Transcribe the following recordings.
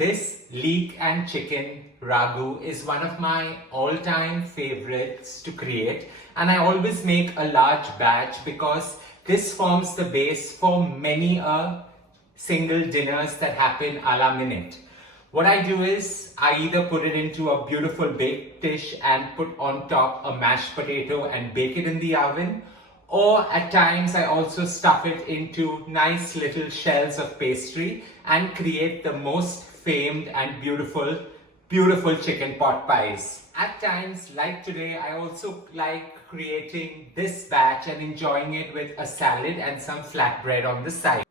This leek and chicken ragu is one of my all-time favorites to create, and I always make a large batch because this forms the base for many single dinners that happen a la minute. What I do is I either put it into a beautiful baked dish and put on top a mashed potato and bake it in the oven, or at times I also stuff it into nice little shells of pastry and create the most famed and beautiful chicken pot pies. At times, like today, I also like creating this batch and enjoying it with a salad and some flatbread on the side.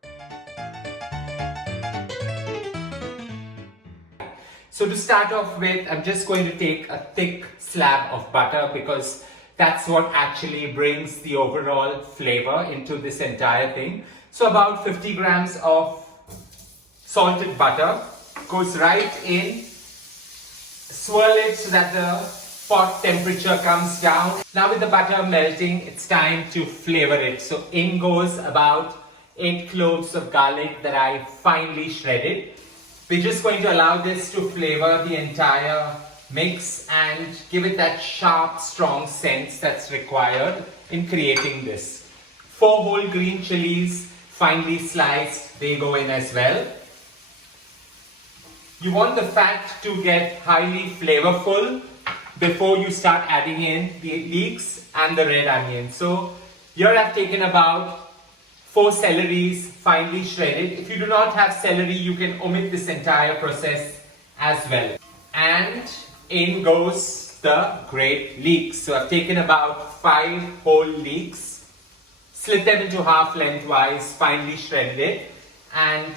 So to start off with, I'm just going to take a thick slab of butter because that's what actually brings the overall flavor into this entire thing. So about 50 grams of salted butter goes right in. Swirl it so that the pot temperature comes down. Now with the butter melting, it's time to flavor it. So in goes about 8 cloves of garlic that I finely shredded. We're just going to allow this to flavor the entire mix and give it that sharp, strong sense that's required in creating this. 4 whole green chilies, finely sliced, they go in as well. You want the fat to get highly flavorful before you start adding in the leeks and the red onion. So here I've taken about 4 celeries finely shredded. If you do not have celery, you can omit this entire process as well. And in goes the great leeks. So I've taken about 5 whole leeks, slit them into half lengthwise, finely shredded it, and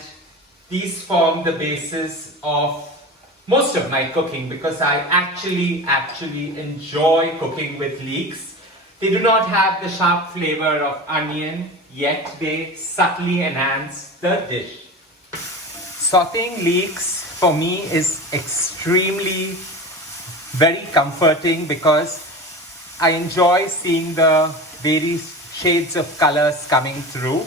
these form the basis of most of my cooking because I actually enjoy cooking with leeks. They do not have the sharp flavor of onion, yet they subtly enhance the dish. Sauteing leeks for me is extremely very comforting because I enjoy seeing the various shades of colors coming through.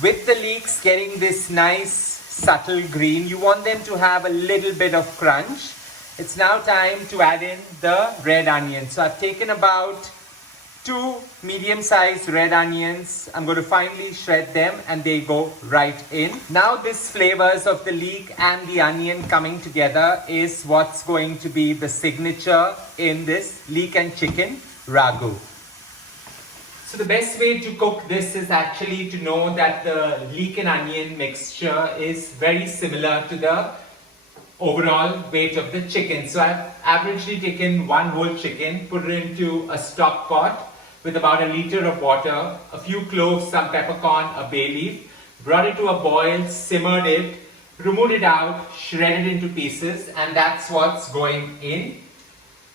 With the leeks getting this nice subtle green, you want them to have a little bit of crunch. It's now time to add in the red onion. So I've taken about 2 medium-sized red onions. I'm going to finely shred them and they go right in. Now this flavors of the leek and the onion coming together is what's going to be the signature in this leek and chicken ragu. So the best way to cook this is actually to know that the leek and onion mixture is very similar to the overall weight of the chicken. So I've averagely taken 1 whole chicken, put it into a stock pot with about 1 liter of water, a few cloves, some peppercorn, a bay leaf, brought it to a boil, simmered it, removed it out, shredded into pieces, and that's what's going in.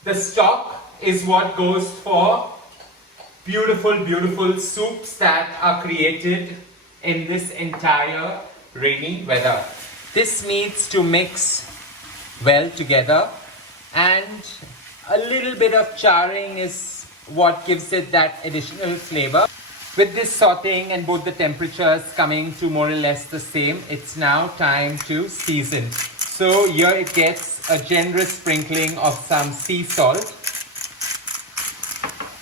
The stock is what goes for beautiful soups that are created in this entire rainy weather. This needs to mix well together, and a little bit of charring is what gives it that additional flavor. With this sauteing and both the temperatures coming to more or less the same, it's now time to season. So here it gets a generous sprinkling of some sea salt,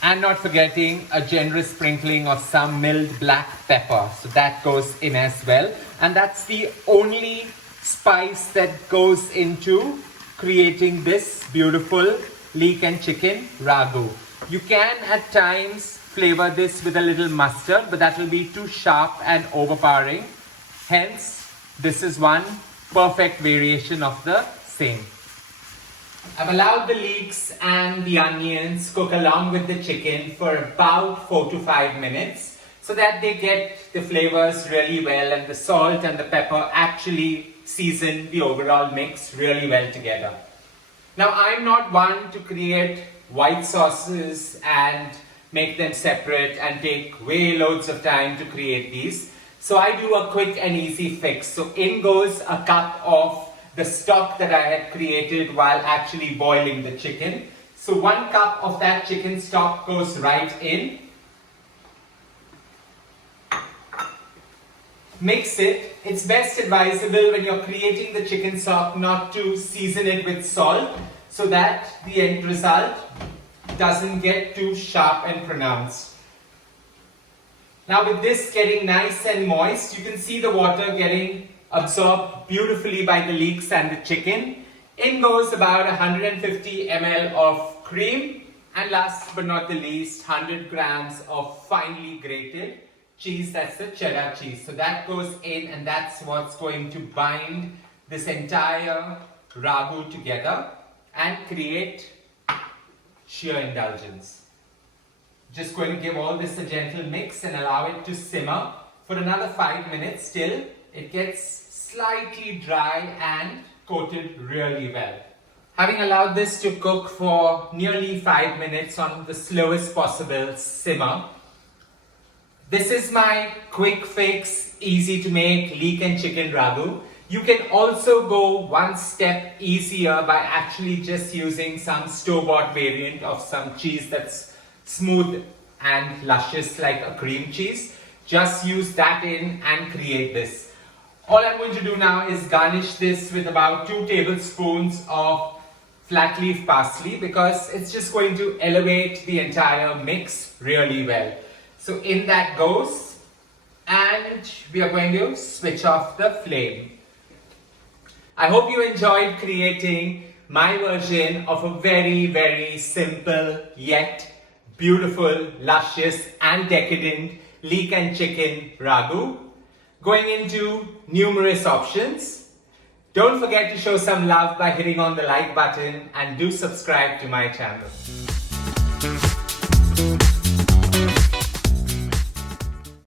and not forgetting a generous sprinkling of some milled black pepper. So that goes in as well. And that's the only spice that goes into creating this beautiful leek and chicken ragu. You can at times flavor this with a little mustard, but that will be too sharp and overpowering. Hence, this is one perfect variation of the same. I've allowed the leeks and the onions cook along with the chicken for about 4 to 5 minutes so that they get the flavors really well and the salt and the pepper actually season the overall mix really well together. Now I'm not one to create white sauces and make them separate and take way loads of time to create these. So I do a quick and easy fix. So in goes a cup of the stock that I had created while actually boiling the chicken. So 1 cup of that chicken stock goes right in. mix it. It's best advisable when you're creating the chicken stock not to season it with salt so that the end result doesn't get too sharp and pronounced. Now with this getting nice and moist, you can see the water getting absorbed beautifully by the leeks and the chicken. In goes about 150 ml of cream, and last but not the least 100 grams of finely grated cheese, that's the cheddar cheese. So that goes in, and that's what's going to bind this entire ragu together and create sheer indulgence. Just going to give all this a gentle mix and allow it to simmer for another 5 minutes till it gets slightly dry and coated really well. Having allowed this to cook for nearly 5 minutes on the slowest possible simmer, this is my quick fix, easy to make leek and chicken ragu. You can also go one step easier by actually just using some store-bought variant of some cheese that's smooth and luscious like a cream cheese. Just use that in and create this. All I'm going to do now is garnish this with about 2 tablespoons of flat leaf parsley, because it's just going to elevate the entire mix really well. So in that goes, and we are going to switch off the flame. I hope you enjoyed creating my version of a very, very simple yet beautiful, luscious and decadent leek and chicken ragu, going into numerous options. Don't forget to show some love by hitting on the like button, and do subscribe to my channel.